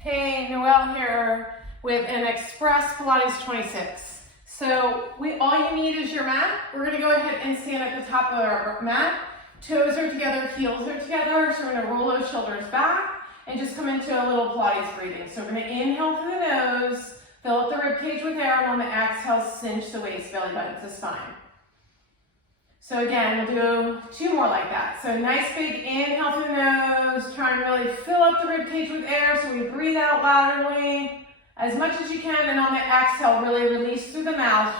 Hey, Noelle here with an Express Pilates 26. So all you need is your mat. We're gonna go ahead and stand at the top of our mat. Toes are together, heels are together. So we're gonna roll those shoulders back and just come into a little Pilates breathing. So we're gonna inhale through the nose, fill up the rib cage with air, and on the exhale, cinch the waist, belly button to spine. So again, we'll do two more like that. So nice big inhale through the nose, try and really fill up the rib cage with air so we breathe out laterally as much as you can, and on the exhale, really release through the mouth,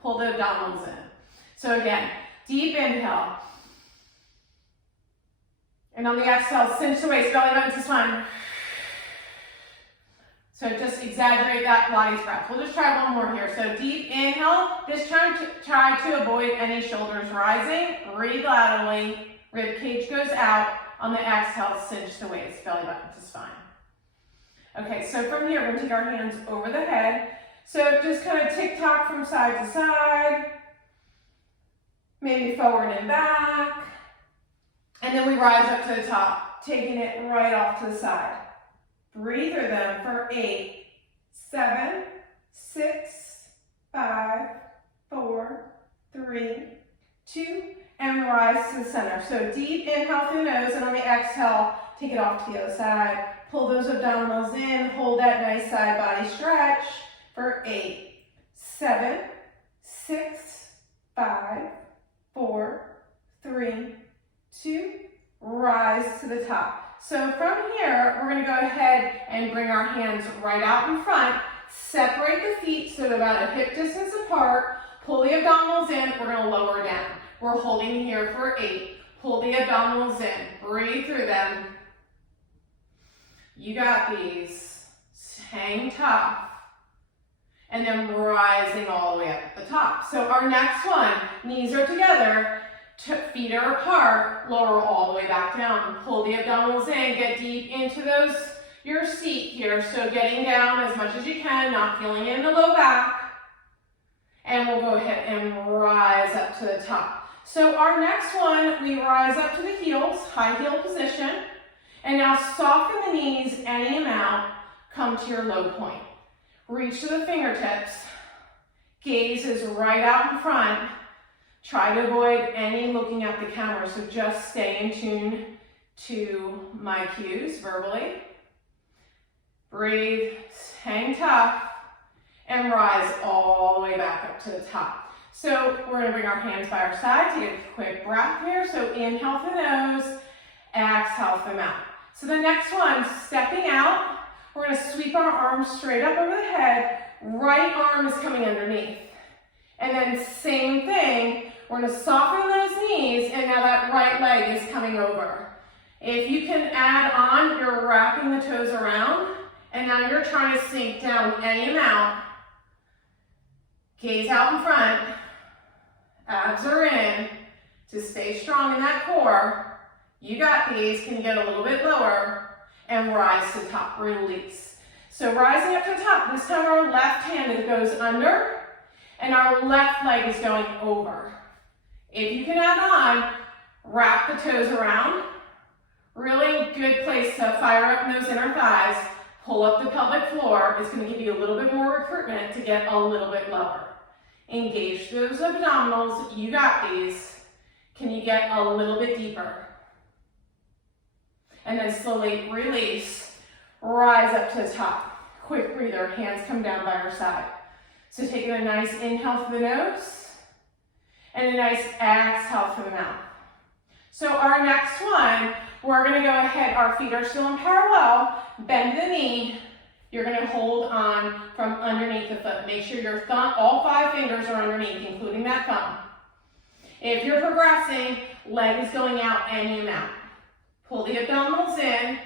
pull the abdominals in. So again, deep inhale. And on the exhale, cinch the waist, belly button to spine. So just exaggerate that Pilates breath. We'll just try one more here. So deep inhale. This time try to avoid any shoulders rising. Breathe laterally. Rib cage goes out. On the exhale, cinch the waist, belly button to spine. Okay, so from here, we're going to take our hands over the head. So just kind of tick-tock from side to side. Maybe forward and back. And then we rise up to the top, taking it right off to the side. Breathe through them for 8, 7, 6, 5, 4, 3, 2, and rise to the center. So deep inhale through the nose, and on the exhale, take it off to the other side. Pull those abdominals in, hold that nice side body stretch for 8, 7, 6, 5, 4, 3, 2, rise to the top. So from here, we're going to go ahead and bring our hands right out in front. Separate the feet so they're about a hip distance apart. Pull the abdominals in. We're going to lower down. We're holding here for 8. Pull the abdominals in. Breathe through them. You got these. Hang tough. And then rising all the way up at the top. So our next one, knees are together. Feet are apart, lower all the way back down. Pull the abdominals in, get deep into your seat here. So getting down as much as you can, not feeling it in the low back. And we'll go ahead and rise up to the top. So our next one, we rise up to the heels, high heel position. And now soften the knees any amount, come to your low point. Reach to the fingertips. Gaze is right out in front. Try to avoid any looking at the camera, so just stay in tune to my cues verbally. Breathe, hang tough, and rise all the way back up to the top. So we're going to bring our hands by our side, take a quick breath here. So inhale through the nose, exhale through the mouth. So the next one, stepping out, we're going to sweep our arms straight up over the head. Right arm is coming underneath. And then same thing, we're going to soften those knees, and now that right leg is coming over. If you can add on, you're wrapping the toes around, and now you're trying to sink down any amount. Gaze out in front, abs are in. To stay strong in that core, you got these. Can you get a little bit lower and rise to the top, release. So rising up to the top, this time our left hand goes under, and our left leg is going over. If you can add on, wrap the toes around. Really good place to fire up those inner thighs. Pull up the pelvic floor. It's going to give you a little bit more recruitment to get a little bit lower. Engage those abdominals. You got these. Can you get a little bit deeper? And then slowly release. Rise up to the top. Quick breather. Hands come down by your side. So taking a nice inhale through the nose. And a nice exhale through the mouth. So our next one, we're going to go ahead, our feet are still in parallel, bend the knee. You're going to hold on from underneath the foot. Make sure your thumb, all 5 fingers are underneath, including that thumb. If you're progressing, leg is going out any amount. Pull the abdominals in.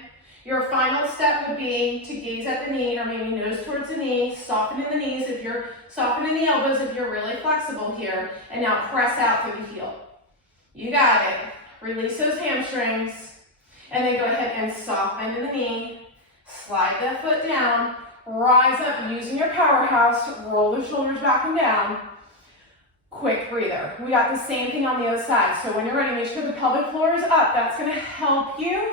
Your final step would be to gaze at the knee, or maybe nose towards the knee, soften in the knees if you're softening the elbows if you're really flexible here, and now press out through the heel. You got it. Release those hamstrings, and then go ahead and soften in the knee, slide that foot down, rise up using your powerhouse, roll the shoulders back and down. Quick breather. We got the same thing on the other side. So when you're ready, make sure the pelvic floor is up. That's going to help you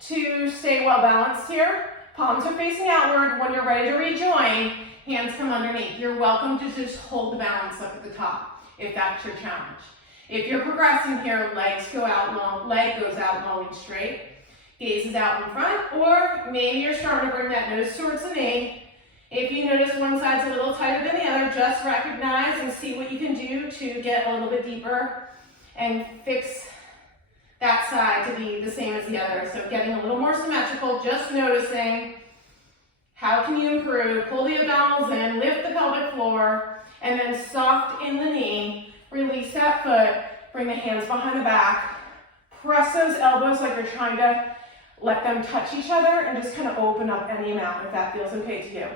to stay well balanced here. Palms are facing outward. When you're ready to rejoin, hands come underneath. You're welcome to just hold the balance up at the top if that's your challenge. If you're progressing here, legs go out long, leg goes out long and straight, gaze is out in front, or maybe you're starting to bring that nose towards the knee. If you notice one side's a little tighter than the other, just recognize and see what you can do to get a little bit deeper and fix that side to be the same as the other. So getting a little more symmetrical, just noticing how can you improve. Pull the abdominals in, lift the pelvic floor, and then soft in the knee. Release that foot, bring the hands behind the back. Press those elbows like you're trying to let them touch each other and just kind of open up any amount if that feels okay to you.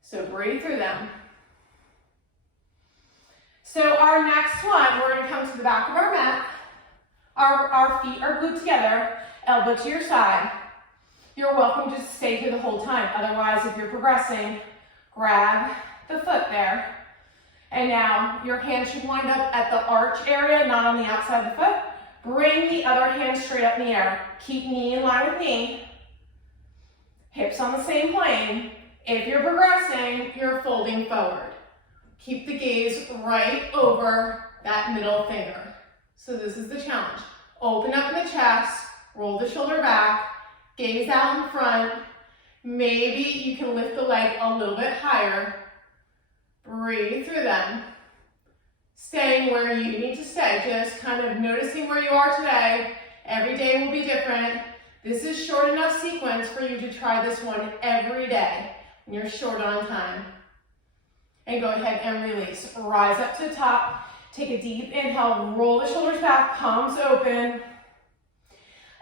So breathe through them. So our next one, we're going to come to the back of our mat. Our feet are glued together, elbow to your side. You're welcome to stay here the whole time. Otherwise, if you're progressing, grab the foot there. And now your hand should wind up at the arch area, not on the outside of the foot. Bring the other hand straight up in the air. Keep knee in line with knee. Hips on the same plane. If you're progressing, you're folding forward. Keep the gaze right over that middle finger. So this is the challenge. Open up in the chest, roll the shoulder back, gaze out in front. Maybe you can lift the leg a little bit higher. Breathe through them. Staying where you need to stay. Just kind of noticing where you are today. Every day will be different. This is short enough sequence for you to try this one every day when you're short on time. And go ahead and release. Rise up to the top. Take a deep inhale. Roll the shoulders back. Palms open.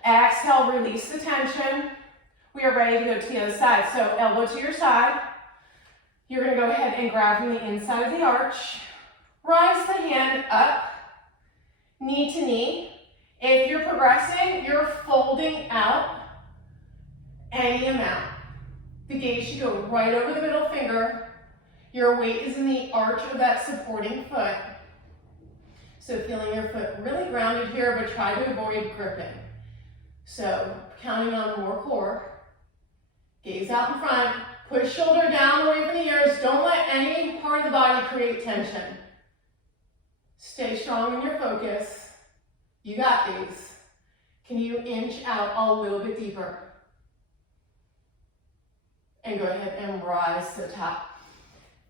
Exhale. Release the tension. We are ready to go to the other side. So elbow to your side. You're going to go ahead and grab from the inside of the arch. Rise the hand up, knee to knee. If you're progressing, you're folding out any amount. The gaze should go right over the middle finger. Your weight is in the arch of that supporting foot. So feeling your foot really grounded here, but try to avoid gripping. So counting on more core. Gaze out in front. Push shoulder down away from the ears. Don't let any part of the body create tension. Stay strong in your focus. You got these. Can you inch out a little bit deeper? And go ahead and rise to the top.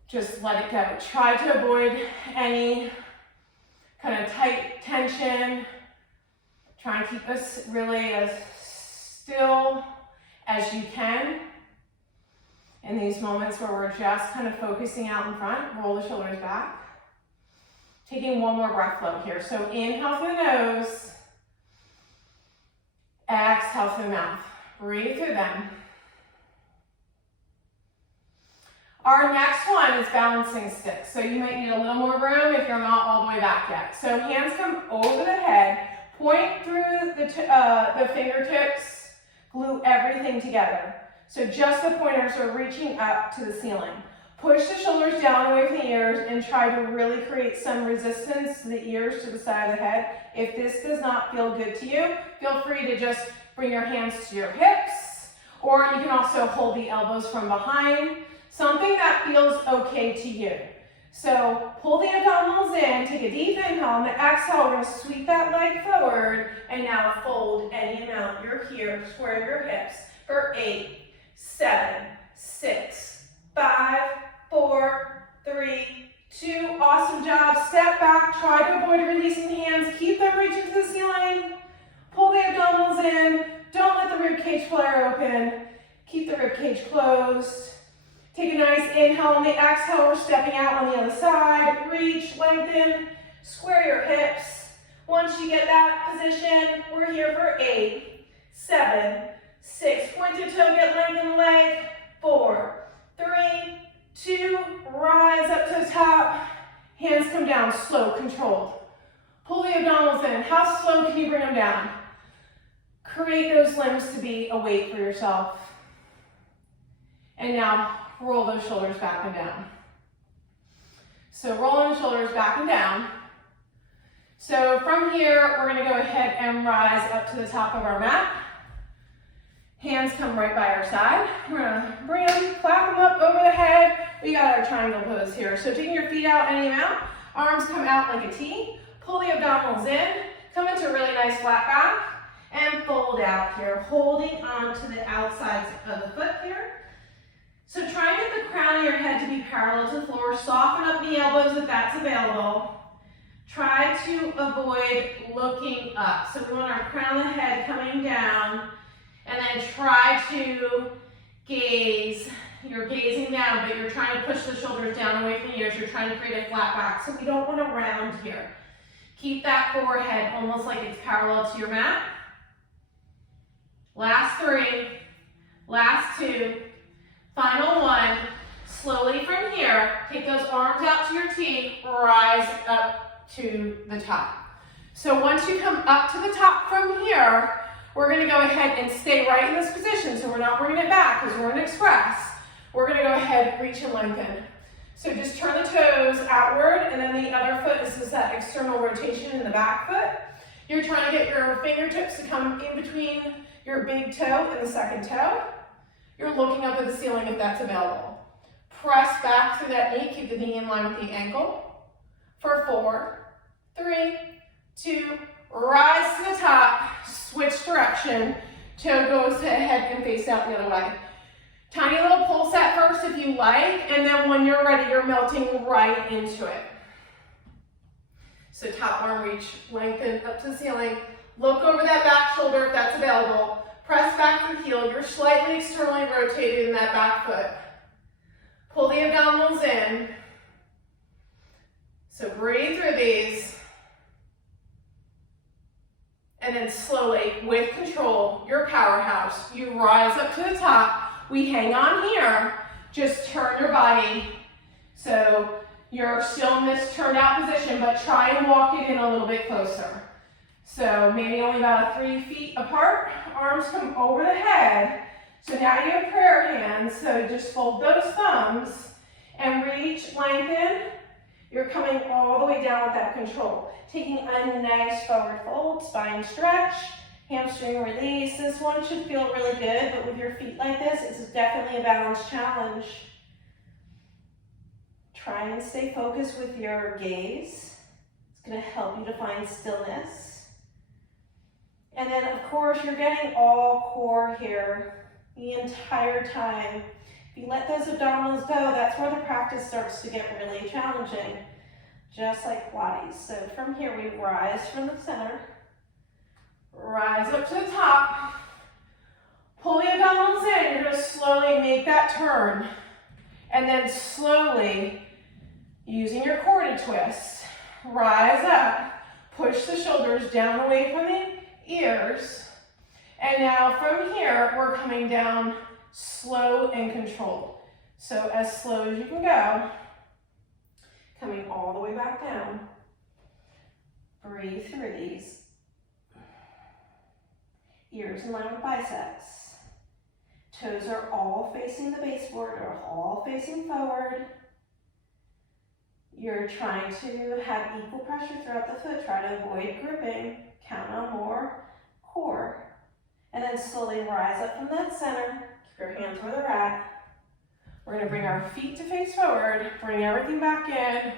Just let it go. Try to avoid any kind of tight tension. Try and keep us really as still as you can. In these moments where we're just kind of focusing out in front, roll the shoulders back. Taking one more breath flow here. So inhale through the nose. Exhale through the mouth. Breathe through them. Our next one is balancing sticks. So you might need a little more room if you're not all the way back yet. So hands come over the head. Point through the fingertips. Glue everything together. So just the pointers are reaching up to the ceiling. Push the shoulders down away from the ears and try to really create some resistance to the ears to the side of the head. If this does not feel good to you, feel free to just bring your hands to your hips, or you can also hold the elbows from behind. Something that feels okay to you. So pull the abdominals in, take a deep inhale, and the exhale, we're going to sweep that leg forward, and now fold any amount. You're here, square your hips for 8, 7, 6, 5, 4, 3, 2. Awesome job. Step back. Try to avoid releasing the hands. Keep them reaching to the ceiling. Pull the abdominals in. Don't let the rib cage flare open. Keep the rib cage closed. Take a nice inhale. On the exhale, we're stepping out on the other side. Reach, lengthen, square your hips. Once you get that position, we're here for 8, 7, 6. Point your toe, get length in the leg. 4, 3, 2. Rise up to the top. Hands come down, slow, controlled. Pull the abdominals in. How slow can you bring them down? Create those limbs to be a weight for yourself. And now roll those shoulders back and down. So rolling the shoulders back and down. So from here, we're gonna go ahead and rise up to the top of our mat. Hands come right by our side. We're gonna bring them, clap them up over the head. We got our triangle pose here. So taking your feet out any amount, arms come out like a T, pull the abdominals in, come into a really nice flat back, and fold out here, holding on to the outsides of the foot here. So try and get the crown of your head to be parallel to the floor. Soften up the elbows if that's available. Try to avoid looking up. So we want our crown of the head coming down, and then try to gaze. You're gazing down, but you're trying to push the shoulders down away from the ears. You're trying to create a flat back, so we don't want to round here. Keep that forehead almost like it's parallel to your mat. Last 3, last 2, final 1. Slowly from here, take those arms out to your T, rise up to the top. So once you come up to the top from here, we're gonna go ahead and stay right in this position, so we're not bringing it back because we're gonna express. We're gonna go ahead, reach and lengthen. So just turn the toes outward, and then the other foot, this is that external rotation in the back foot. You're trying to get your fingertips to come in between your big toe and the second toe. You're looking up at the ceiling if that's available. Press back through that knee, keep the knee in line with the ankle. For 4, 3, 2, rise to the top, switch direction, toe goes ahead and face out the other way. Tiny little pull set first if you like, and then when you're ready, you're melting right into it. So top arm reach, lengthen up to the ceiling. Look over that back shoulder if that's available. Press back the heel. You're slightly externally rotated in that back foot. Pull the abdominals in. So breathe through these. And then slowly, with control, your powerhouse, you rise up to the top. We hang on here. Just turn your body. So you're still in this turned out position, but try and walk it in a little bit closer. So maybe only about 3 feet apart. Arms come over the head. So now you have prayer hands. So just fold those thumbs and reach, lengthen. You're coming all the way down with that control. Taking a nice forward fold, spine stretch, hamstring release. This one should feel really good, but with your feet like this, it's definitely a balance challenge. Try and stay focused with your gaze. It's going to help you to find stillness. And then, of course, you're getting all core here the entire time. If you let those abdominals go, that's where the practice starts to get really challenging, just like Pilates. So from here, we rise from the center, rise up to the top, pull the abdominals in. You're going to slowly make that turn, and then slowly, using your core to twist, rise up, push the shoulders down away from the ears, and now from here, we're coming down slow and controlled. So as slow as you can go, coming all the way back down. Breathe through these. Ears in line with biceps. Toes are all facing the baseboard, or all facing forward. You're trying to have equal pressure throughout the foot. Try to avoid gripping. Count on more core. And then slowly rise up from that center. Keep your hands where they're at. We're going to bring our feet to face forward. Bring everything back in.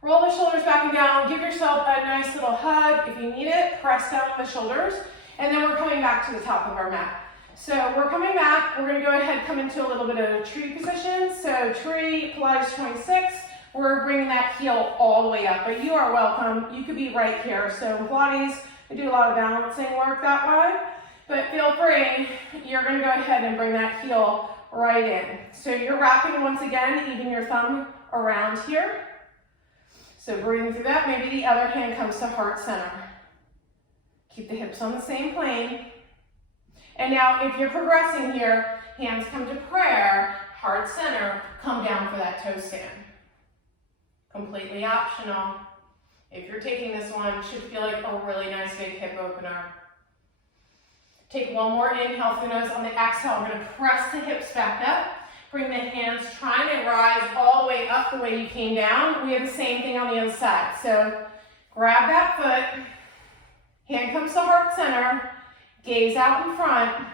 Roll the shoulders back and down. Give yourself a nice little hug. If you need it, press down the shoulders. And then we're coming back to the top of our mat. So we're coming back. We're going to go ahead, come into a little bit of a tree position. So tree, Pilates 26. We're bringing that heel all the way up. But you are welcome. You could be right here. So in Pilates, we do a lot of balancing work that way. But feel free, you're going to go ahead and bring that heel right in. So you're wrapping once again, even your thumb around here. So breathing through that, maybe the other hand comes to heart center. Keep the hips on the same plane. And now if you're progressing here, hands come to prayer, heart center, come down for that toe stand. Completely optional. If you're taking this one, it should feel like a really nice big hip opener. Take one more inhale through the nose. On the exhale, we're going to press the hips back up. Bring the hands, trying to rise all the way up the way you came down. We have the same thing on the other side. So Grab that foot, hand comes to heart center, gaze out in front.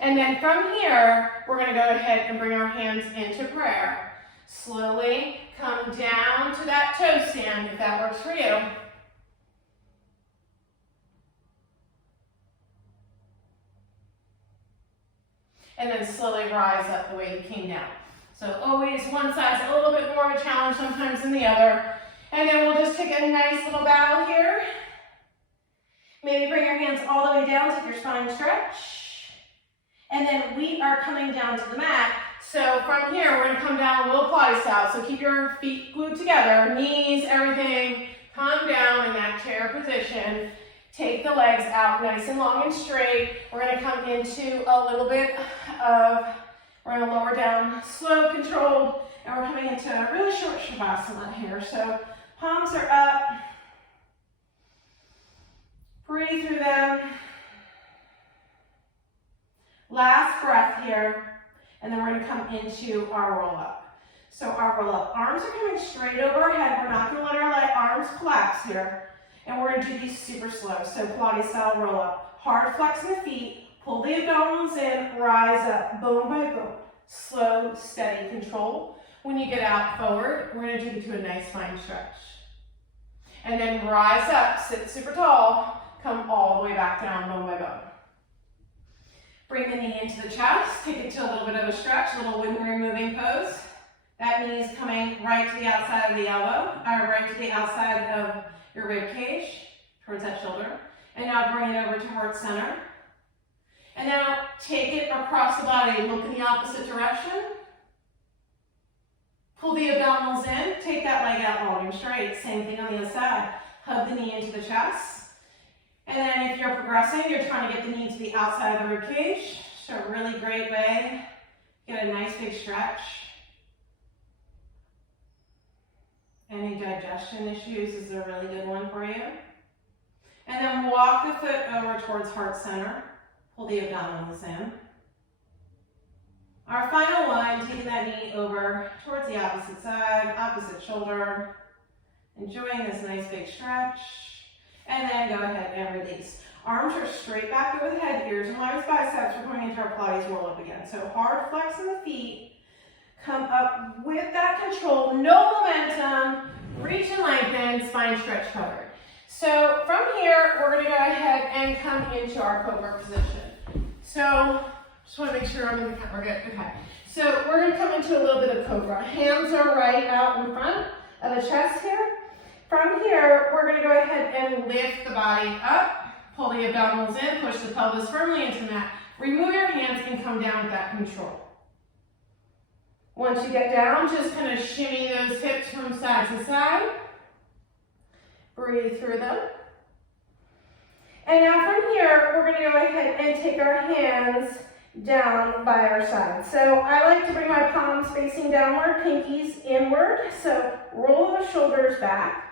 And then from here, we're going to go ahead and bring our hands into prayer. Slowly come down to that toe stand if that works for you. And then slowly rise up the way you came down. So always one side's a little bit more of a challenge sometimes than the other. And then we'll just take a nice little bow here. Maybe bring your hands all the way down, take your spine stretch. And then we are coming down to the mat. So from here, we're gonna come down a little Pilates style. So keep your feet glued together, knees, everything. Come down in that chair position. Take the legs out nice and long and straight. We're gonna come into a little bit of, we're gonna lower down, slow, controlled, and we're coming into a really short shavasana here. So palms are up. Breathe through them. Last breath here, and then we're gonna come into our roll up. So our roll up, arms are coming straight overhead. We're not gonna let our arms collapse here. And we're gonna do these super slow. So Pilates style roll up. Hard flex the feet, pull the abdominals in, rise up, bone by bone. Slow, steady, control. When you get out forward, we're gonna take you to a nice spine stretch. And then rise up, sit super tall, come all the way back down, bone by bone. Bring the knee into the chest, take it to a little bit of a stretch, a little wind removing pose. That knee is coming right to the outside of the elbow, or right to the outside of your rib cage, towards that shoulder. And now bring it over to heart center. And now take it across the body, look in the opposite direction. Pull the abdominals in, take that leg out long and straight. Same thing on the other side. Hug the knee into the chest. And then if you're progressing, you're trying to get the knee to the outside of the rib cage. So a really great way. Get a nice big stretch. Any digestion issues is a really good one for you. And then walk the foot over towards heart center. Pull the abdominals in. Our final one, taking that knee over towards the opposite side, opposite shoulder. Enjoying this nice big stretch. And then go ahead and release. Arms are straight back over the head, ears in line with biceps. We're coming into our Pilates roll up again. So hard flex in the feet. Come up with that control, no momentum, reach and lengthen, spine stretch covered. So from here, we're gonna go ahead and come into our cobra position. So just wanna make sure I'm in the camera, we're good, okay. So we're gonna come into a little bit of cobra. Hands are right out in front of the chest here. From here, we're gonna go ahead and lift the body up, pull the abdominals in, push the pelvis firmly into the mat. Remove your hands and come down with that control. Once you get down, just kind of shimmy those hips from side to side. Breathe through them. And now from here, we're going to go ahead and take our hands down by our side. So I like to bring my palms facing downward, pinkies inward. So roll the shoulders back.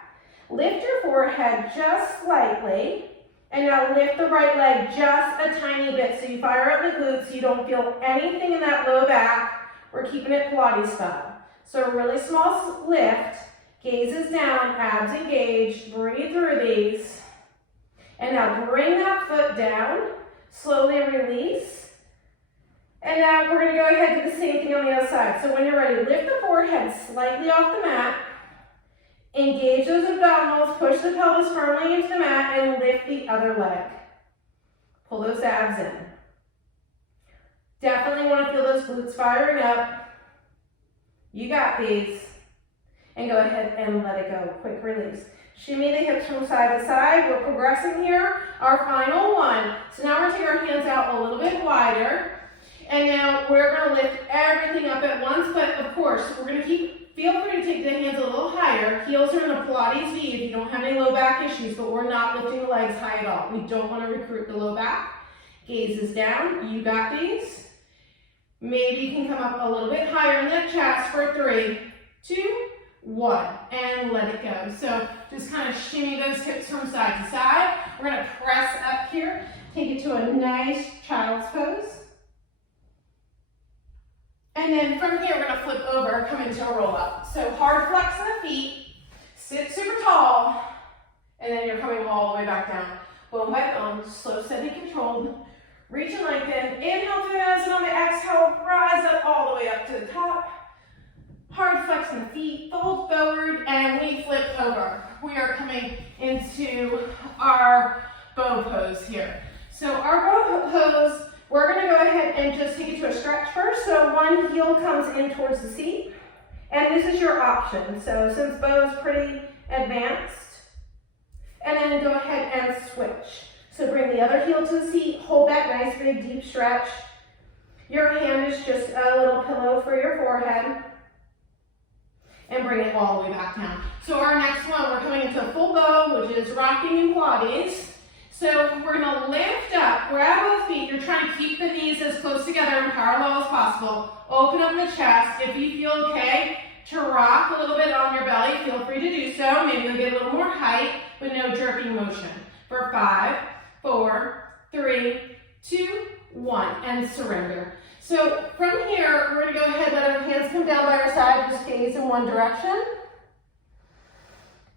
Lift your forehead just slightly. And now lift the right leg just a tiny bit so you fire up the glutes so you don't feel anything in that low back. We're keeping it Pilates style. So a really small lift, gazes down, abs engaged, breathe through these. And now bring that foot down, slowly release. And now we're gonna go ahead and do the same thing on the other side. So when you're ready, lift the forehead slightly off the mat, engage those abdominals, push the pelvis firmly into the mat, and lift the other leg. Pull those abs in. Definitely want to feel those glutes firing up. You got these. And go ahead and let it go. Quick release. Shimmy the hips from side to side. We're progressing here. Our final one. So now we're going to take our hands out a little bit wider. And now we're going to lift everything up at once. But of course, we're going to feel free to take the hands a little higher. Heels are in a Pilates V if you don't have any low back issues. But we're not lifting the legs high at all. We don't want to recruit the low back. Gazes down. You got these. Maybe you can come up a little bit higher in that chest for 3, 2, 1, and let it go. So just kind of shimmy those hips from side to side. We're going to press up here, take it to a nice child's pose. And then from here, we're going to flip over, come into a roll up. feet, sit super tall, and then you're coming all the way back down. Bone by bone, slow, steady, controlled. Reach and lengthen. Inhale through the nose, and on the exhale, rise up all the way up to the top. Hard flex in the feet, fold forward, and we flip over. We are coming into our bow pose here. So our bow pose, we're going to go ahead and just take it to a stretch first. So one heel comes in towards the seat, and this is your option. So since bow is pretty advanced, and then go ahead and switch. So bring the other heel to the seat, hold that nice big deep stretch. Your hand is just a little pillow for your forehead. And bring it all the way back down. So our next one, we're coming into a full bow, which is rocking in Pilates. So we're gonna lift up, grab both feet. You're trying to keep the knees as close together and parallel as possible. Open up the chest. If you feel okay to rock a little bit on your belly, feel free to do so. Maybe you'll get a little more height with no jerking motion. For 5, 4, 3, 2, 1, and surrender. So from here, we're going to go ahead and let our hands come down by our side, just gaze in one direction.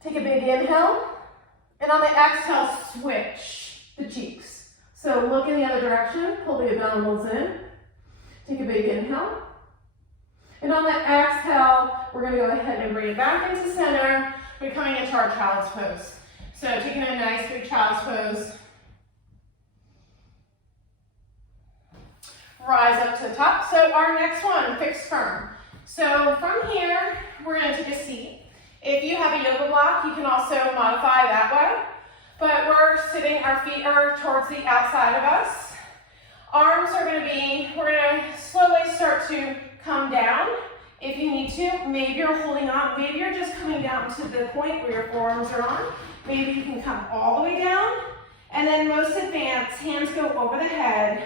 Take a big inhale, and on the exhale, switch the cheeks. So look in the other direction, pull the abdominals in. Take a big inhale. And on the exhale, we're going to go ahead and bring it back into center. We're coming into our child's pose. So taking a nice big child's pose. Rise up to the top. So our next one, fixed firm. So from here, we're going to take a seat. If you have a yoga block, you can also modify that way. But we're sitting, our feet are towards the outside of us. Arms are going to be, we're going to slowly start to come down. If you need to, maybe you're holding on, maybe you're just coming down to the point where your forearms are on. Maybe you can come all the way down. And then most advanced, hands go over the head.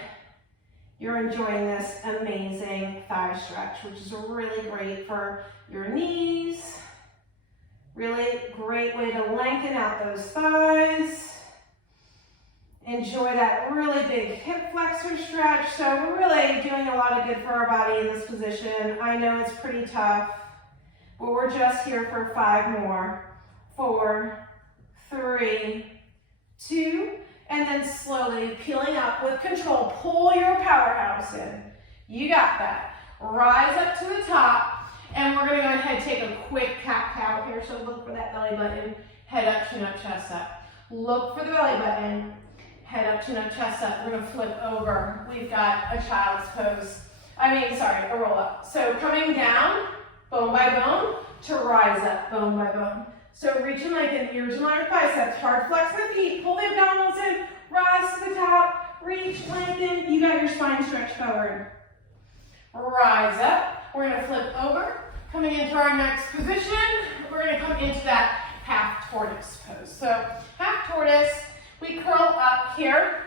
You're enjoying this amazing thigh stretch, which is really great for your knees. Really great way to lengthen out those thighs. Enjoy that really big hip flexor stretch. So we're really doing a lot of good for our body in this position. I know it's pretty tough, but we're just here for 5 more. 4, 3, 2, and then slowly peeling up with control. Pull your powerhouse in. You got that. Rise up to the top, and we're going to go ahead and take a quick cat-cow here. So look for that belly button. Head up, chin up, chest up. Look for the belly button. Head up, chin up, chest up. We're going to flip over. We've got a child's pose. A roll up. So coming down, bone by bone, to rise up, bone by bone. So reach and lengthen, ears and line biceps, hard flex the feet, pull the abdominals in, rise to the top, reach, lengthen, you got your spine stretched forward. Rise up, we're gonna flip over, coming into our next position, we're gonna come into that half tortoise pose. So half tortoise, we curl up here.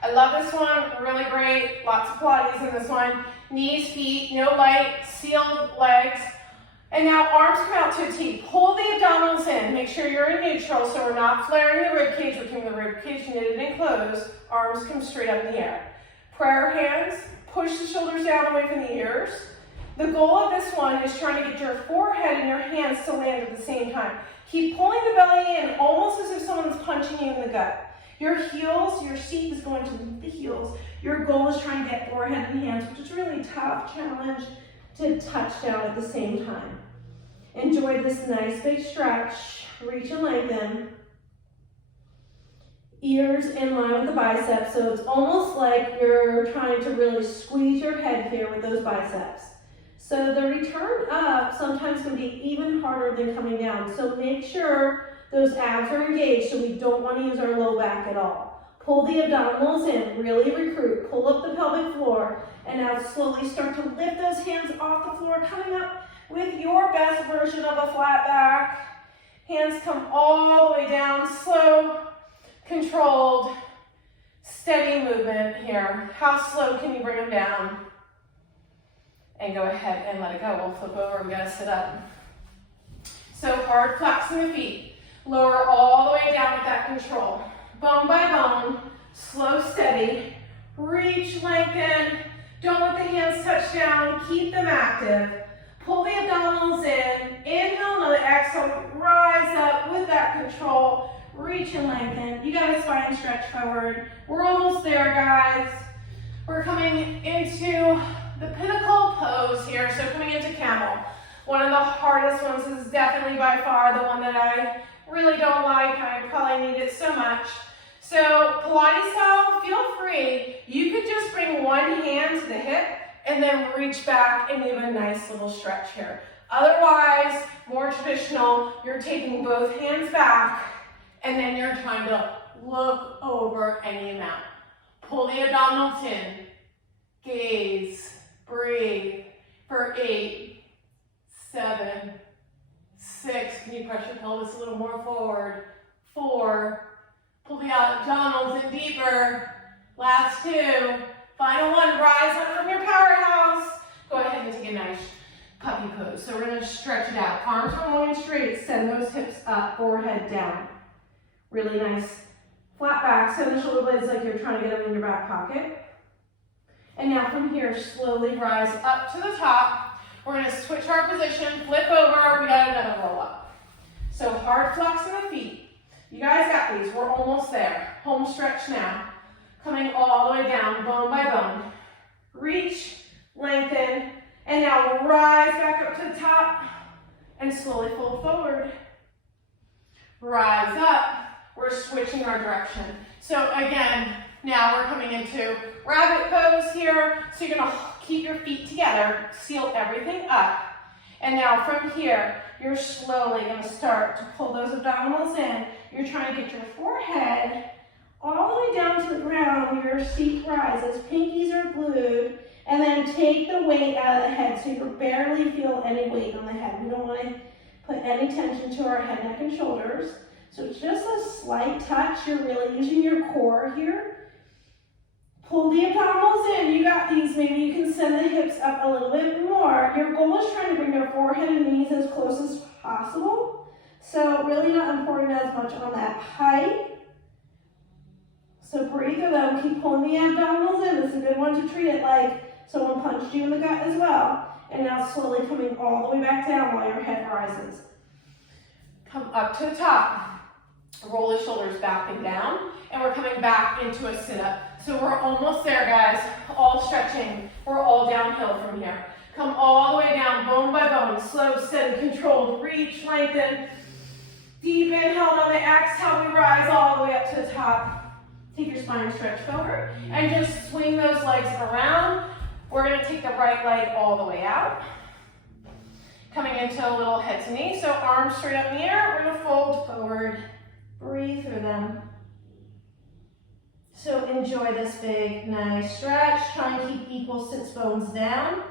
I love this one, really great, lots of Pilates in this one. Knees, feet, no light, sealed legs. And now arms come out to a T. Pull the abdominals in. Make sure you're in neutral so we're not flaring the rib cage. We're keeping the rib cage knitted and closed. Arms come straight up in the air. Prayer hands. Push the shoulders down away from the ears. The goal of this one is trying to get your forehead and your hands to land at the same time. Keep pulling the belly in almost as if someone's punching you in the gut. Your heels, your seat is going to lead the heels. Your goal is trying to get forehead and hands, which is really tough challenge to touch down at the same time. Enjoy this nice big stretch. Reach and lengthen. Ears in line with the biceps, so it's almost like you're trying to really squeeze your head here with those biceps. So the return up sometimes can be even harder than coming down. So make sure those abs are engaged, so we don't want to use our low back at all. Pull the abdominals in, really recruit. Pull up the pelvic floor, and now slowly start to lift those hands off the floor, coming up with your best version of a flat back. Hands come all the way down, slow, controlled, steady movement here. How slow can you bring them down? And go ahead and let it go. We'll flip over, we gotta sit up. So hard flexing the feet. Lower all the way down with that control. Bone by bone, slow, steady. Reach, lengthen. Don't let the hands touch down. Keep them active. Pull the abdominals in. Inhale, another exhale. Rise up with that control. Reach and lengthen. You got a spine stretch forward. We're almost there, guys. We're coming into the pinnacle pose here. So coming into camel. One of the hardest ones is definitely by far the one that I really don't like. I probably need it so much. So Pilates style, feel free. You could just bring one hand to the hip and then reach back and give a nice little stretch here. Otherwise, more traditional, you're taking both hands back and then you're trying to look over any amount. Pull the abdominals in, gaze, breathe for 8, 7, 6. Can you press your pelvis a little more forward? 4. Pull the abdominals in deeper. Last 2. Final 1. Rise up from your powerhouse. Go ahead and take a nice puppy pose. So we're going to stretch it out. Arms are going straight. Send those hips up, forehead down. Really nice flat back. Send the shoulder blades like you're trying to get them in your back pocket. And now from here, slowly rise up to the top. We're going to switch our position, flip over. We got another roll up. So hard flex in the feet. You guys got these. We're almost there. Home stretch now. Coming all the way down, bone by bone. Reach, lengthen, and now we'll rise back up to the top and slowly fold forward. Rise up. We're switching our direction. So again, now we're coming into rabbit pose here. So you're going to keep your feet together, seal everything up. And now from here, you're slowly going to start to pull those abdominals in. You're trying to get your forehead all the way down to the ground where your seat rises. Pinkies are glued. And then take the weight out of the head so you barely feel any weight on the head. We don't want to put any tension to our head, neck, and shoulders. So it's just a slight touch. You're really using your core here. Pull the abdominals in. You got these. Maybe you can send the hips up a little bit more. Your goal is trying to bring your forehead and knees as close as possible. So really not important as much on that height. So breathe through them. Keep pulling the abdominals in. This is a good one to treat it like someone punched you in the gut as well. And now slowly coming all the way back down while your head rises. Come up to the top. Roll the shoulders back and down. And we're coming back into a sit-up. So we're almost there, guys. All stretching. We're all downhill from here. Come all the way down, bone by bone. Slow, steady, controlled. Reach, lengthen. Deep inhale on the exhale. We rise all the way up to the top. Take your spine stretch forward. And just swing those legs around. We're going to take the right leg all the way out. Coming into a little head to knee. So arms straight up in the air. We're going to fold forward. Breathe through them. So enjoy this big, nice stretch. Try and keep equal sits bones down.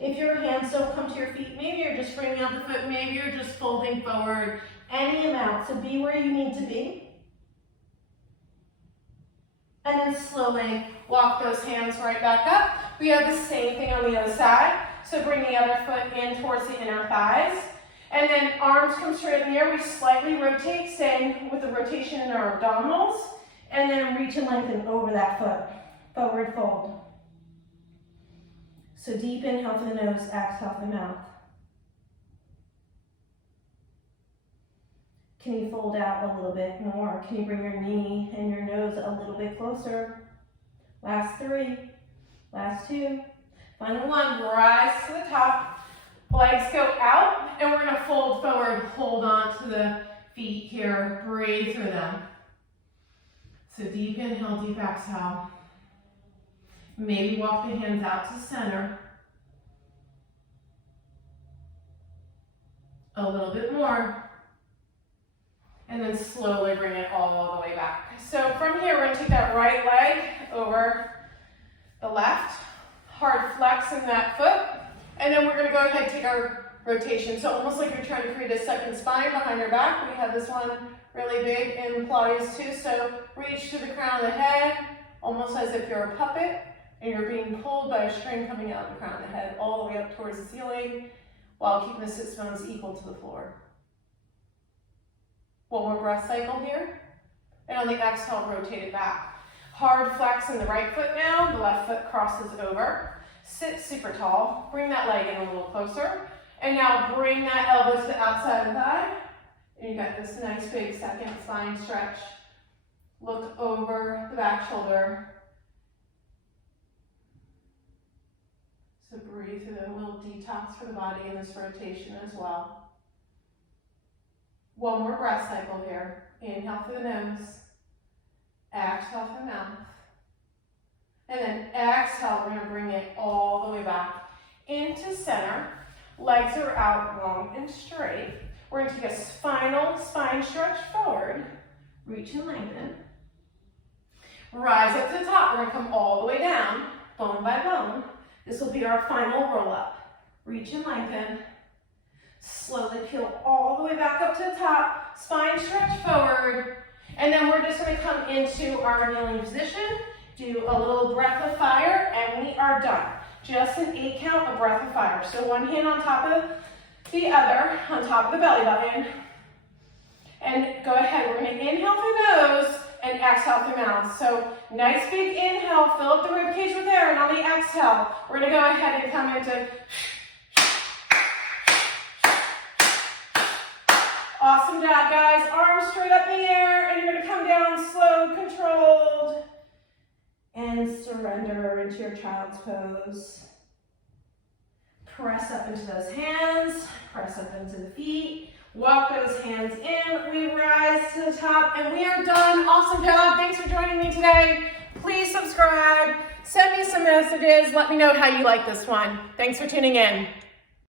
If your hands don't come to your feet, maybe you're just bringing out the foot, maybe you're just folding forward. Any amount, so be where you need to be. And then slowly walk those hands right back up. We have the same thing on the other side. So bring the other foot in towards the inner thighs. And then arms come straight in the air. We slightly rotate, staying with the rotation in our abdominals. And then reach and lengthen over that foot. Forward fold. So deep inhale through the nose, exhale through the mouth. Can you fold out a little bit more? Can you bring your knee and your nose a little bit closer? Last 3. Last 2. Final 1. Rise to the top. Legs go out, and we're going to fold forward. Hold on to the feet here. Breathe through them. So deep inhale, deep exhale. Maybe walk the hands out to center. A little bit more. And then slowly bring it all the way back. So from here, we're going to take that right leg over the left. Hard flex in that foot. And then we're going to go ahead and take our rotation. So almost like you're trying to create a second spine behind your back. We have this one really big in Pilates too. So reach to the crown of the head, almost as if you're a puppet. And you're being pulled by a string coming out of the crown of the head all the way up towards the ceiling while keeping the sit bones equal to the floor. One more breath cycle here. And on the exhale, rotate it back. Hard flex in the right foot now. The left foot crosses over. Sit super tall. Bring that leg in a little closer. And now bring that elbow to the outside of the thigh. And you got this nice big second spine stretch. Look over the back shoulder. So breathe through a little detox for the body in this rotation as well. One more breath cycle here. Inhale through the nose. Exhale through the mouth. And then exhale, we're going to bring it all the way back into center. Legs are out long and straight. We're going to take a final spine stretch forward. Reach and lengthen. Rise up to the top. We're going to come all the way down, bone by bone. This will be our final roll up. Reach and lengthen. Slowly peel all the way back up to the top. Spine stretch forward. And then we're just going to come into our kneeling position. Do a little breath of fire, and we are done. Just an 8 count of breath of fire. So one hand on top of the other, on top of the belly button. And go ahead, we're going to inhale through the nose and exhale through the mouth. So nice big inhale, fill up the rib cage with air, and on the exhale, we're going to go ahead and come into awesome job, guys. Arms straight up in the air, and you're going to come down slow, controlled, and surrender into your child's pose. Press up into those hands, press up into the feet, walk those hands in, we rise to the top, and we are done. Awesome job. Thanks for joining me today. Please subscribe, send me some messages, let me know how you like this one. Thanks for tuning in.